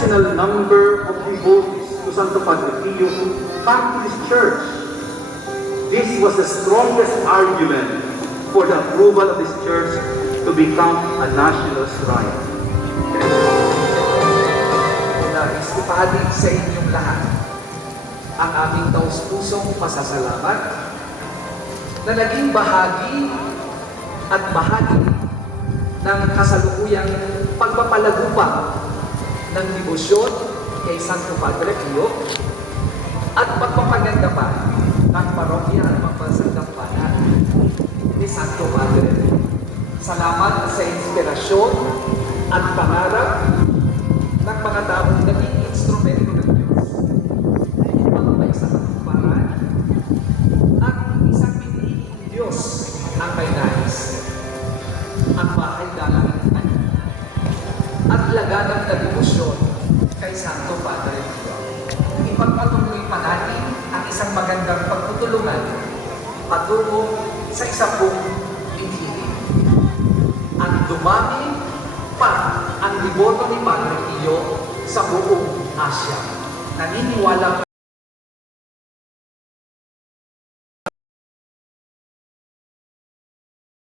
exceptional number of devotees to Santo Padre Pio come to this church. This was the strongest argument for the approval of this church to become a national shrine. Nais ipahalik sa inyong lahat ang aming taus-pusong pasasalamat na naging bahagi at bahagi ng kasalukuyang pagpapalago pa ng debosyon kay Santo Padre Pio at pagpapaganda pa ng parokya at pambansang gampanan ni Santo Padre Pio. Salamat sa inspirasyon at pangarap ng mga taong naging instrumento ng Diyos upang may isang katuparan at isang piniling Diyos ang may nais, ang bahay dalang at laganap na debosyon kay Santo Padre Pio. Ipagpatuloy pa natin ang isang magandang pagtutulungan patungo sa isa pong binhili. Ang dumami pa ang deboto ni Padre Pio sa buong Asya. Naniniwala